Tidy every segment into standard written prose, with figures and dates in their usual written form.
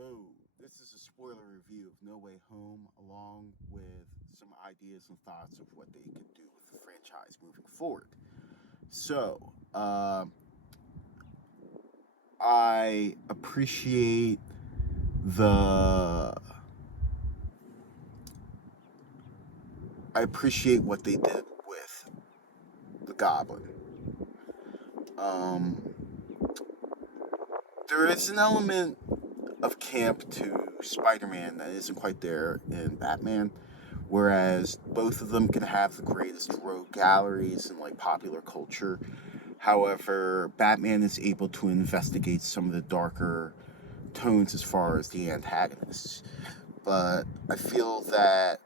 Hello, this is a spoiler review of No Way Home, along with some ideas and thoughts of what they could do with the franchise moving forward. So, I appreciate the I appreciate what they did with the Goblin. Um, there is an element of camp to Spider-Man that isn't quite there in Batman. Whereas both of them can have the greatest rogue galleries in like popular culture. However, Batman is able to investigate some of the darker tones as far as the antagonists. But I feel that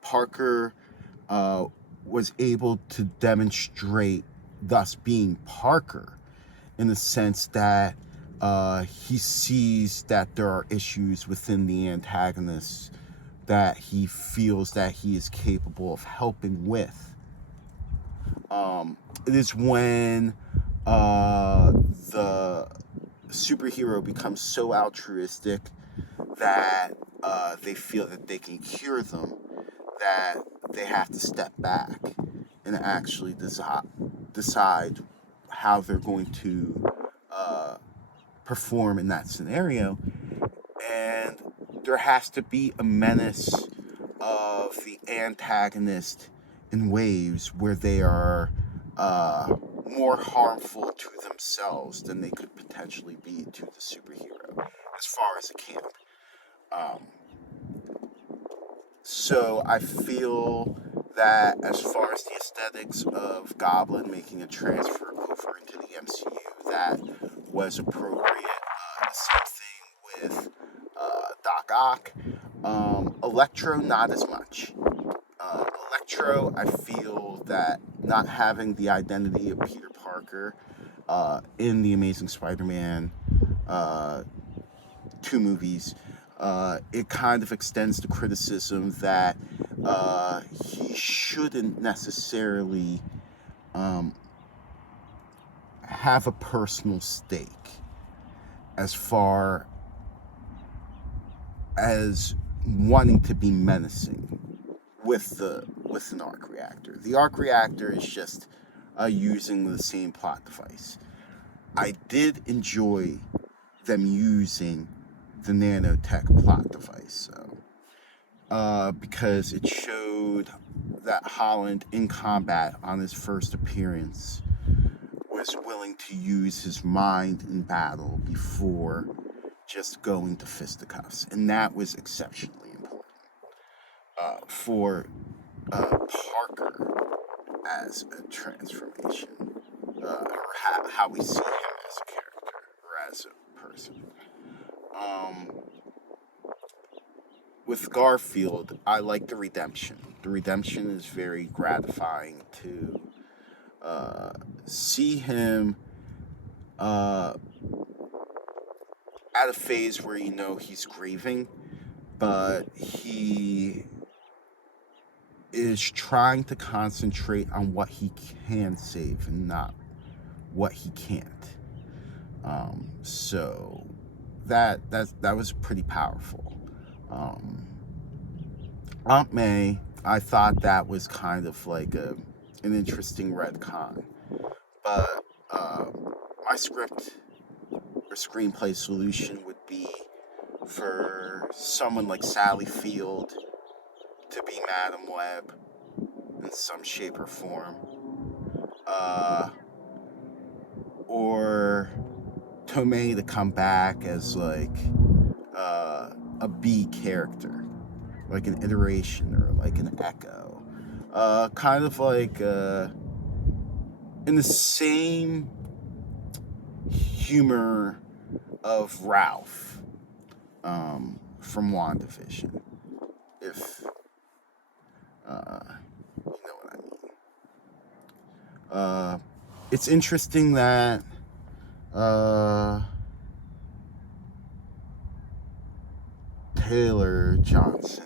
Parker uh, was able to demonstrate, thus being Parker, in the sense that he sees that there are issues within the antagonists that he feels that he is capable of helping with. It is when the superhero becomes so altruistic that they feel that they can cure them, that they have to step back and actually decide how they're going to uh, perform in that scenario. And there has to be a menace of the antagonist in ways where they are uh, more harmful to themselves than they could potentially be to the superhero, as far as a camp. Um, so I feel that as far as the aesthetics of Goblin making a transfer over into the MCU, that was appropriate. The same thing with Doc Ock. Electro, not as much. Electro, I feel that not having the identity of Peter Parker in the Amazing Spider-Man uh, two movies, it kind of extends the criticism that he shouldn't necessarily um, have a personal stake as far as wanting to be menacing with an arc reactor. The arc reactor is just using the same plot device. I did enjoy them using the nanotech plot device, so because it showed that Holland in combat on his first appearance was willing to use his mind in battle before just going to fisticuffs, and that was exceptionally important for Parker as a transformation, or how we see him as a character or as a person. Um, with Garfield, I like the redemption. The redemption is very gratifying to uh, see him uh, at a phase where you know he's grieving, but he is trying to concentrate on what he can save and not what he can't. So that was pretty powerful. Um, Aunt May, I thought that was kind of like an interesting retcon, but uh, my script or screenplay solution would be for someone like Sally Field to be Madam Web in some shape or form, uh, or Tomei to come back as like a B character, like an iteration or like an echo, kind of like in the same humor of Ralph from WandaVision, if you know what I mean. Uh, it's interesting that uh, Taylor Johnson,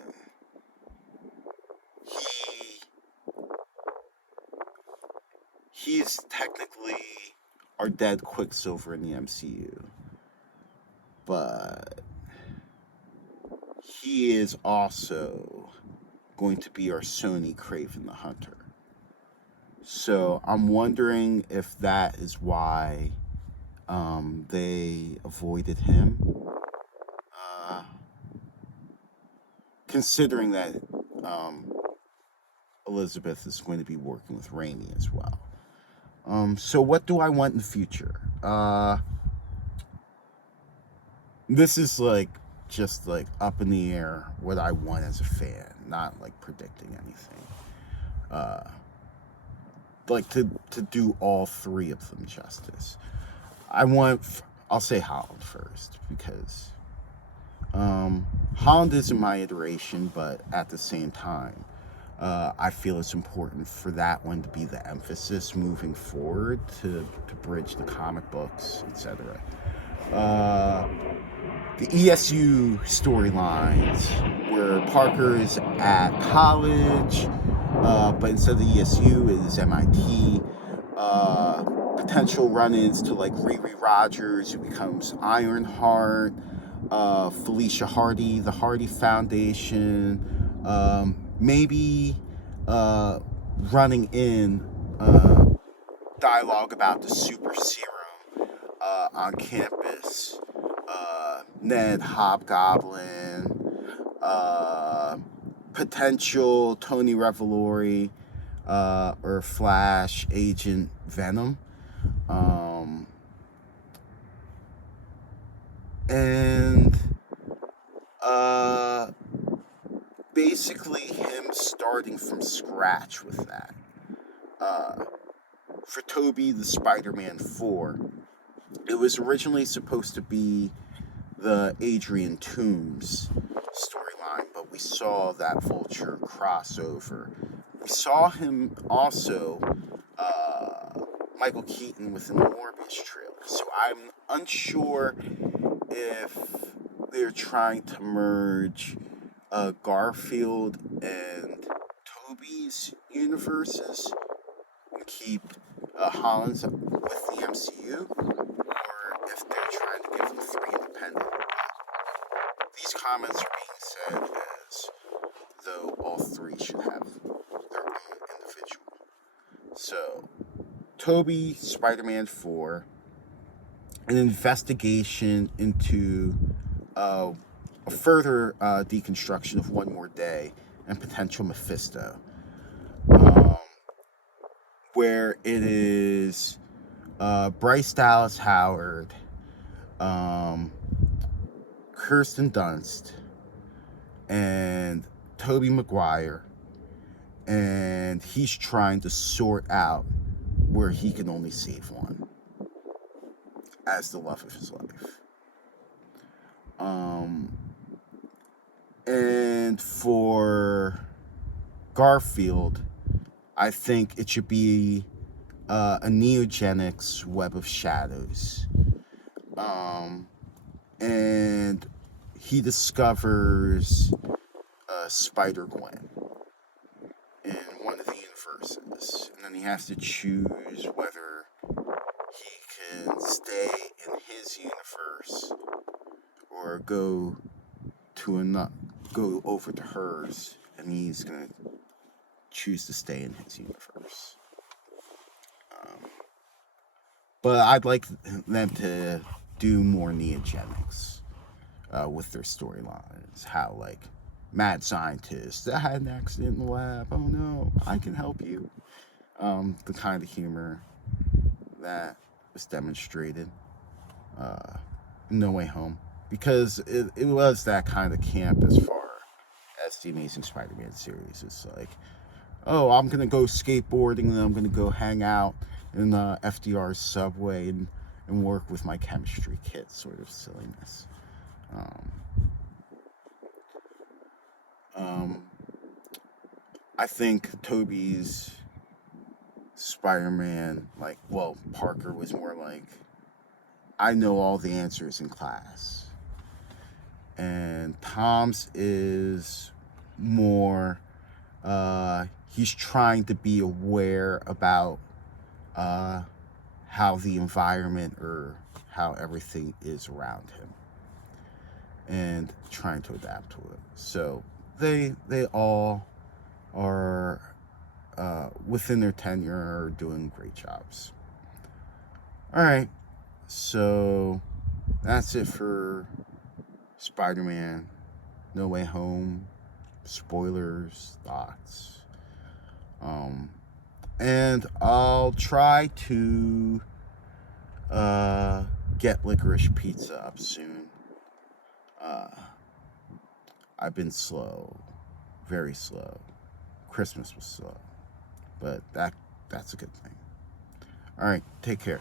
he he's technically our dead Quicksilver in the MCU, but he is also going to be our Sony Craven the Hunter. So I'm wondering if that is why they avoided him. Uh, Considering that um, Elizabeth is going to be working with Raimi as well. So what do I want in the future? This is like just like up in the air what I want as a fan, not like predicting anything. Uh, like to do all three of them justice. I want. I'll say Holland first because Holland isn't my iteration, but at the same time, I feel it's important for that one to be the emphasis moving forward to bridge the comic books, etc. Uh, the ESU storylines where Parker is at college, but instead of the ESU, it is MIT. Potential run-ins to like Riri Rogers, who becomes Ironheart, Felicia Hardy, the Hardy Foundation, maybe running in dialogue about the super serum on campus, Ned Hobgoblin, potential Tony Revolori, or Flash Agent Venom. Um, and basically him starting from scratch with that. For Tobey the Spider-Man 4, it was originally supposed to be the Adrian Toomes storyline, but we saw that Vulture crossover. We saw him also, Michael Keaton within the Morbius trailer. So I'm unsure if they're trying to merge Garfield and Tobey's universes and keep Holland's with the MCU, or if they're trying to give them three independent. These comments are being said as though all three should have their own individual. So, Tobey, Spider-Man 4, an investigation into a further deconstruction of One More Day and potential Mephisto, um, where it is Bryce Dallas Howard, Kirsten Dunst, and Tobey Maguire, and he's trying to sort out where he can only save one as the love of his life. And for Garfield, I think it should be a Neogenics Web of Shadows. And he discovers Spider-Gwen in one of the universes. And then he has to choose whether he can stay in his universe or go over to hers, and he's gonna choose to stay in his universe. But I'd like them to do more Neogenics with their storylines. How, like, mad scientists that had an accident in the lab. Oh no, I can help you. The kind of humor that was demonstrated in No Way Home. Because it was that kind of camp as far as the Amazing Spider-Man series. It's like, oh, I'm going to go skateboarding and I'm going to go hang out in FDR's subway and work with my chemistry kit sort of silliness. I think Tobey's Spider-Man, Parker was more like, I know all the answers in class. And Tom's is more, he's trying to be aware about how the environment or how everything is around him. and trying to adapt to it. So they all are within their tenure are doing great jobs. All right, so that's it for Spider-Man No Way Home. Spoilers, thoughts. And I'll try to get Licorice Pizza up soon. I've been slow, very slow. Christmas was slow, but that's a good thing. All right, take care.